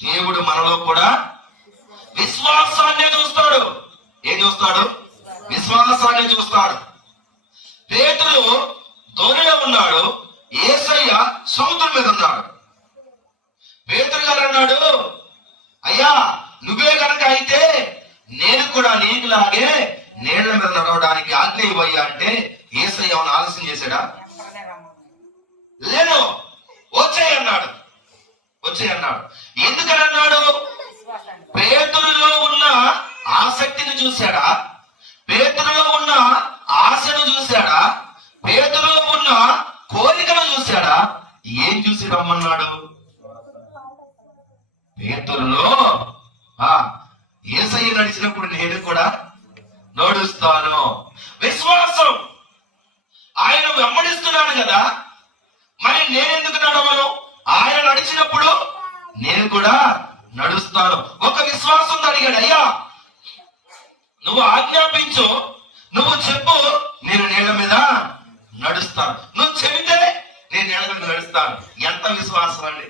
దేవుడు మనలో కూడా విశ్వాసాన్ని చూస్తాడు. ఏం చూస్తాడు? విశ్వాసాన్ని చూస్తాడు. పేతురు ధోనిలో ఉన్నాడు, యేసయ్య సముద్రం మీద ఉన్నాడు. పేతురు గారు అన్నాడు, అయ్యా నువ్వే కనుక అయితే నేను కూడా నీకులాగే నీళ్ల మీద నడవడానికి ఆజ్ఞ ఇవ్వయ్యా అంటే యేసయ్య ఏమైనా ఆలస్యం చేశాడా? లేదు, వచ్చేయన్నాడు. వచ్చేయన్నాడు. ఎందుకని అన్నాడు? పేతురులో ఉన్న ఆసక్తిని చూశాడా? పేతురులో ఉన్న ఆశను చూశాడా? పేతురులో ఉన్న కోరికను చూశాడా? ఏం చూసి రమ్మన్నాడు? పేతురులో యేసయ్య నడిచినప్పుడు నేను కూడా నడుస్తాను. విశ్వాసం. ఆయన వెంబడిస్తున్నాను కదా, మరి నేనెందుకు నడవను? ఆయన నడిచినప్పుడు నేను కూడా నడుస్తాను. ఒక విశ్వాసం అడిగాడు, అయ్యా నువ్వు ఆజ్ఞాపించు, నువ్వు చెప్పు, నేను నీళ్ళ మీద నడుస్తాను. నువ్వు చెబితే నేను నీళ్ళ మీద నడుస్తాను. ఎంత విశ్వాసం అండి!